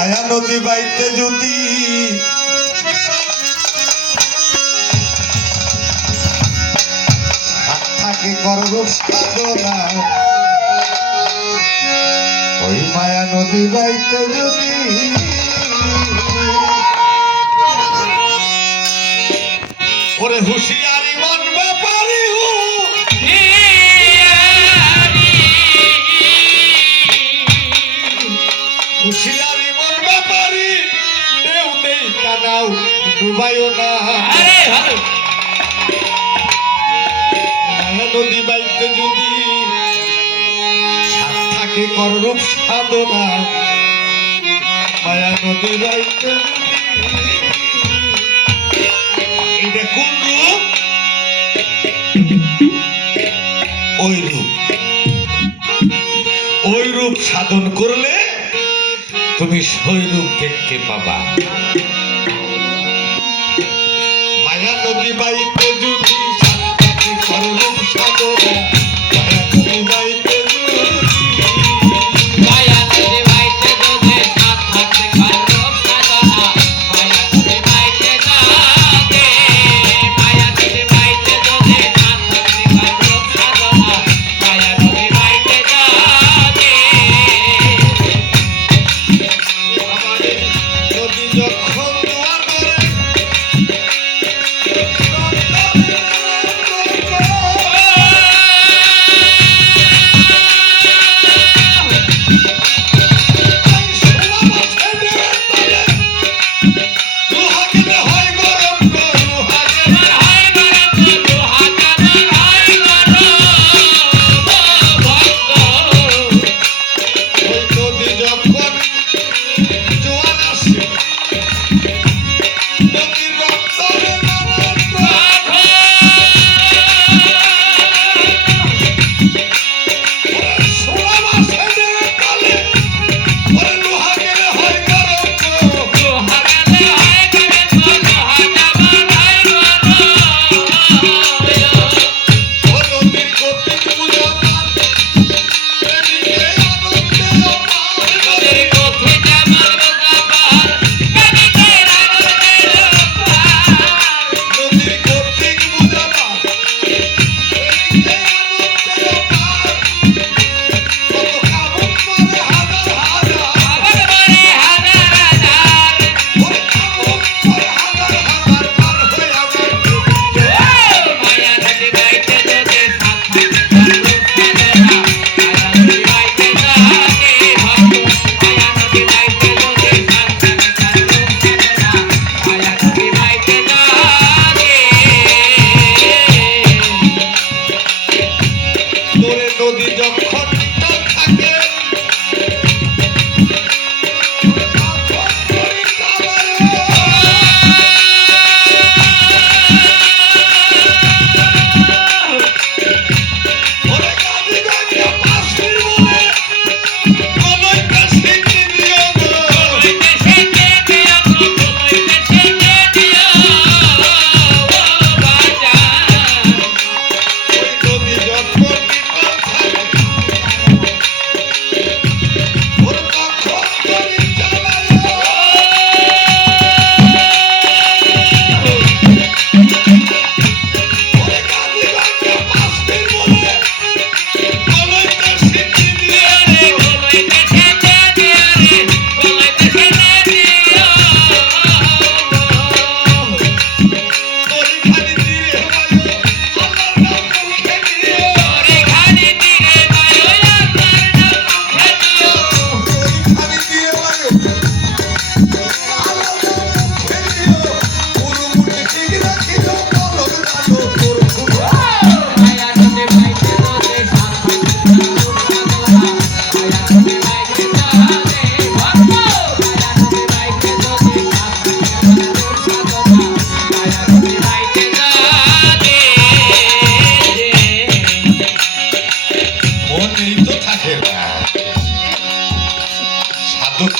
মায়া নদী বাইতে যদি থাকে করব সাধনা, ওই মায়া নদী বাইতে যদি ওরে হুঁশিয়ারি মন ব্যাপারি হুঁশিয়ারি মন ব্যাপারি ঢেউ নেই কানাও ডুবাইও না। মায়া নদী বাইতে যদি থাকে কররূপ সাধনা, মায়া নদী বাইতে এটা কোন রূপ? ওই রূপ, ওই রূপ সাধন করলে তুমি সেই রূপ দেখতে পাবা। মায়া নদী বাইতে যদি কররূপ সাধনা, মায়া নদী বাইতে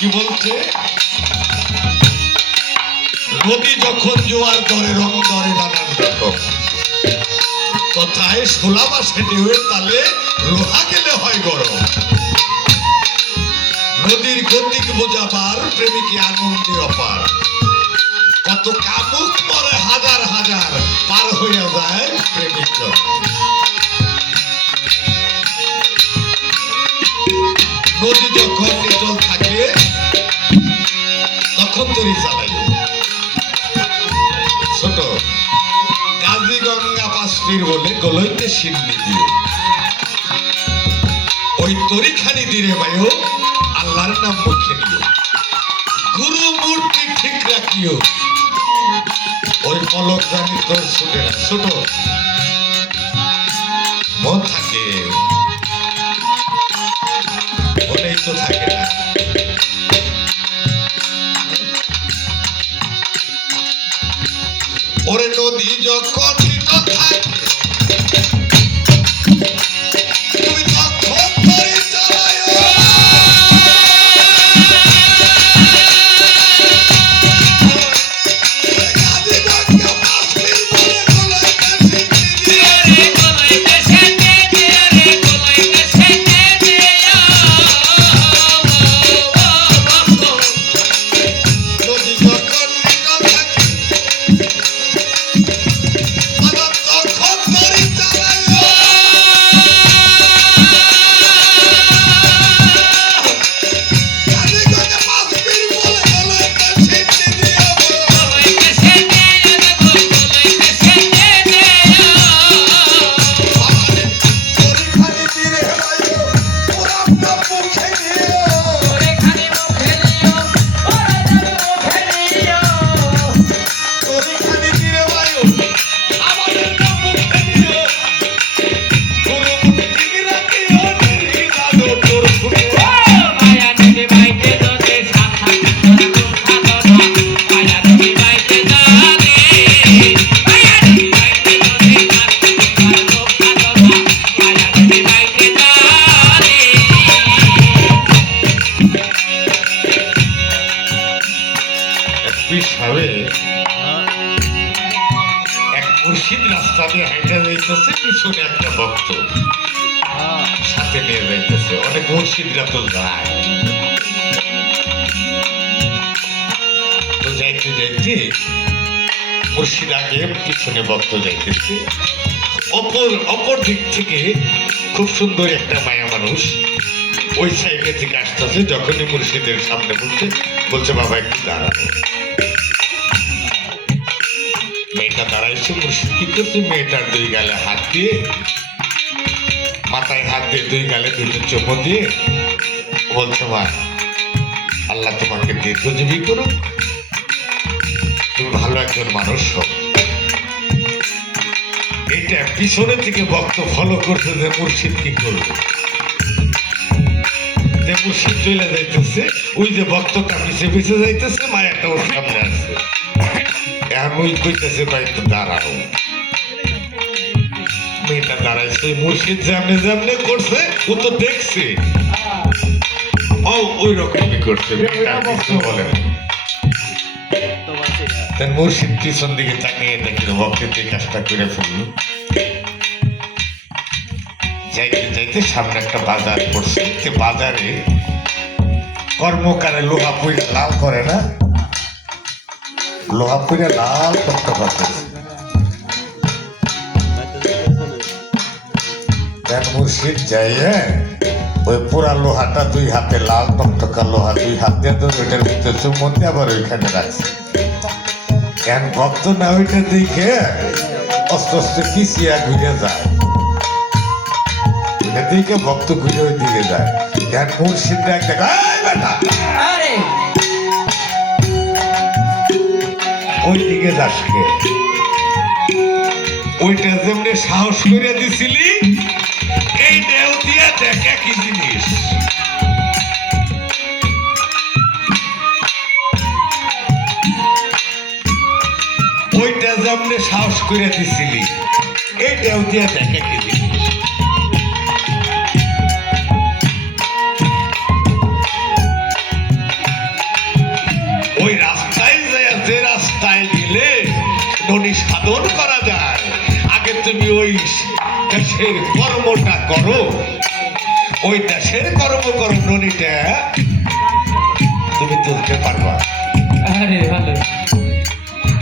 কি বলছে? নদী যখন জোয়ার ধরে রং ধরে নানান রকম কথায় ষোলা মাসে ঢেউয়ের তালে লোহা গেলে হয় গরম। নদী নদীর গতিক বোঝাবার প্রেমিকে আনন্দে অপার কত কামুক মরে হাজার হাজার পার হইয়া যায় প্রেমিক নদী যখন নিটল থাকে তখন তরি চালাইল ছোট কাজী গঙ্গা পাশপির বলে গলইতে সিন্নি দিও ওই তরিখানি দিরে ভাইও আল্লাহর নাম মুখে নিও গুরু মূর্তি ঠিক রাখিও ওই পলক জানি তোর ছুটে না ছোট মন থাকে মনেই তো থাকে না ওরে নদী যখন থাকে তুমি তখন তরি চালায় এক মুর্শিদ রাস্তা দিয়ে হাইটা যাইতেছে পিছনে একটা ভক্ত সাথে নিয়ে যাইতেছে অনেক মুর্শিদরা তো যায় তো যাইতে যাইতে মুর্শিদ আগে পিছনে ভক্ত যাইতেছে অপর দিক থেকে খুব সুন্দর একটা মায়া মানুষ ওই সাইডে থেকে আসতেছে যখনই মুর্শিদের সামনে বলছে বাবা একটু দাঁড়ানো মেয়েটা দাঁড়াইছে মুর্শিদ কি করছে মেয়েটার দুই গালে হাত দিয়ে মাথায় হাত দিয়ে দুই গালে দুটো চুমো দিয়ে বলছে মা আল্লাহ তোমাকে দীর্ঘজীবী করুক তুমি ভালো একজন মানুষ হোক এইটা পিছনে থেকে ভক্ত ফলো করছে যে মুর্শিদ কি করবে যে মুর্শিদ চলে যাইতেছে ওই যে ভক্তটা পিছে পিছে যাইতেছে মায়াটা ওর সামনে আছে এখন ওই কইতেছে ভাই একটু দাঁড়াও মেয়েটা দাঁড়াইছে মুর্শিদ যেমনে যেমনে করছে ও তো দেখছে ও ওই রকমই করছে কিছু বলে না মুর্শিদ পিছন দিকে তাকিয়ে দেখলো ভক্তের এই কাজটা করে ফেললো যাইতে যাইতে সামনে একটা বাজার পড়ছে বাজারে কর্মকারে লোহা পুইরা লাল করে না লোহা পুইরা লাল করতে পারতেছে মুর্শিদ যাইয়ে ওই পুরা লোহাটা দুই হাতে লাল টকটকা লোহা দুই হাত দিয়ে তো ওইটার ভিতরে চুম্বন দিয়ে আবার ওইখানে রাখছে কেন ভক্ত না ওইটা দেখে অস্তে আস্তে পিছিয়ে ঘুরে যায় ওইটা দেখে ভক্ত ঘুরে ওই দিকে যায় কেন মুর্শিদ ওই দিকে যাস কে ওইটা যেমনি সাহস করে দিছিলি এই দেহ দিয়ে দেখ একই জিনিস ওইটা যেমনি সাহস করে দিছিলি এই দেহ দিয়ে দেখ একই জিনিস ওই রাস্তায় যায় যে রাস্তায় গেলে ধনী সাধন করা যায় আগে তুমি ওই দেশের কর্মটা করো ওই দেশের কর্ম করো ননীটা তুমি তুলতে পারবা? আরে ভালো।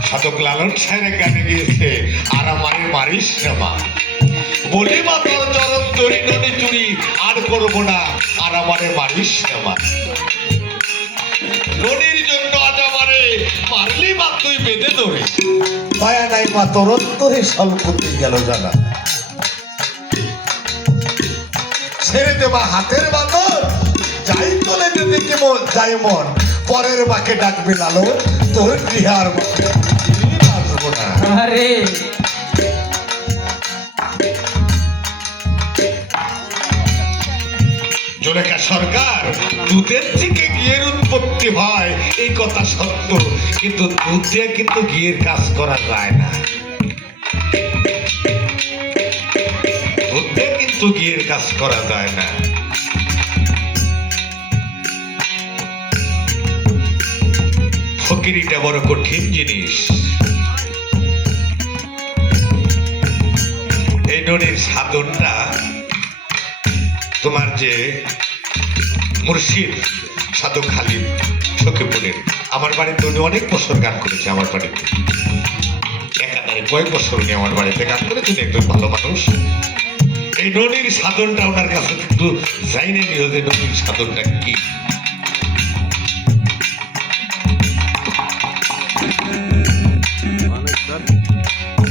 সাধক লালন সাহের গানে গিয়েছে আর আমারে মারিস না মা, বলি মা তোর চরণ ধরি ননি চুরি আর করবো না, আর আমারে মারিস না মা। ননির জন্য আজ আমারে মারলি মা তুই বেঁধে ধরে, মায়া নাই মা তোর অন্তরে স্বল্পতি গেল জানা। ছেড়ে দে মা হাতের বাঁধন, যাই তোলে দিদিকে যাই মন, পরের মাকে ডাকবে লালন তোর গৃহার মাকে বাঁচবো না। আরে জোরেকা সরকার, দুধের থেকে ঘিয়ের উৎপত্তি হয় এই কথা সত্য, কিন্তু দুধ দিয়ে কিন্তু ঘিয়ের কাজ করা যায় না। দুধ দিয়ে কিন্তু ঘিয়ের কাজ করা যায় না। ফকিরিটা বড় কঠিন জিনিস। এই ননির সাধনটা তোমার যে মুর্শিদ সাধক খালিদ সখীপুরের, আমার বাড়িতে উনি অনেক বছর গান করেছে। আমার বাড়িতে একাধারে কয়েক বছর উনি আমার বাড়িতে গান করেছে। উনি একজন ভালো মানুষ। এই ননির সাধনটা ওনার কাছে কিন্তু জাইনে নিও যে ননির সাধনটা কি।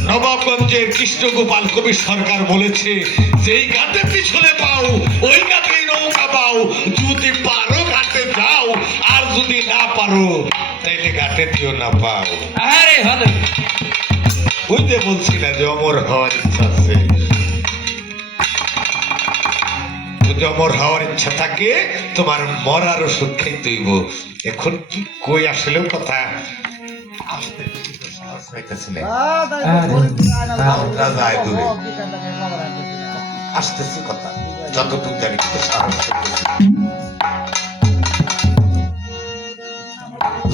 নবাবগঞ্জের কৃষ্ণগোপাল কবি সরকার বলেছে, যেই ঘাটে পিছনে পাও ওই ঘাটে নৌকা পাও, যদি পারো ঘাটে যাও, আর যদি না পারো তাইলে ঘাটে দিও না পাও। আরে ভালো। বুঝতে বলছি না যে অমর হওয়ার ইচ্ছা আছে? যদি অমর হওয়ার ইচ্ছা থাকে তোমার মরার ওষুধ খাইতে হইব। এখন কি কই আসলে কথা আসতে সাহস পাইতেছিলে, যায় দূরে আসতেছি কথা যতটুকু জানি কিন্তু সাহস পাইতেছি।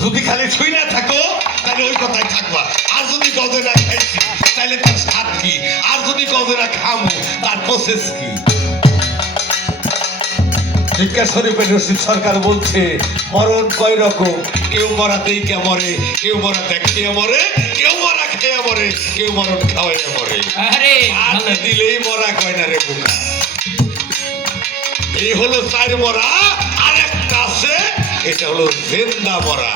যদি খালি ছুঁই না থাকো তাহলে ওই কথাই থাকবা। আর যদি গজরা খাইছি তাহলে তার স্বাদ কি, আর যদি গজরা খামো তার প্রসেস কি। ভিক্ষা শরীফের রশিদ সরকার বলছে, মরণ কয় রকম, কেউ মরা দেইকে মরে, কেউ মরা দেখিয়ে মরে, কেউ মরা খেয়ে মরে, কেউ মরণ খাওয়াইয়া মরে। আরে আর ভালো। দিলেই মরা কয় না রে বোকা। এই হলো চার মরা, আর একটা আছে, এটা হলো জেন্দা মরা।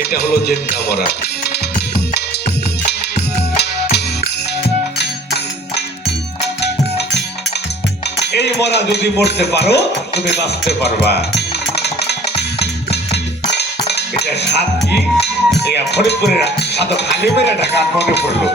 এটা হলো জেন্দা মরা। এই মরা যদি মরতে পারো তুমি বাঁচতে পারবা। এটা সাত কি ফরিদপুরের সাধক হালিমের একটা গান মনে পড়লো।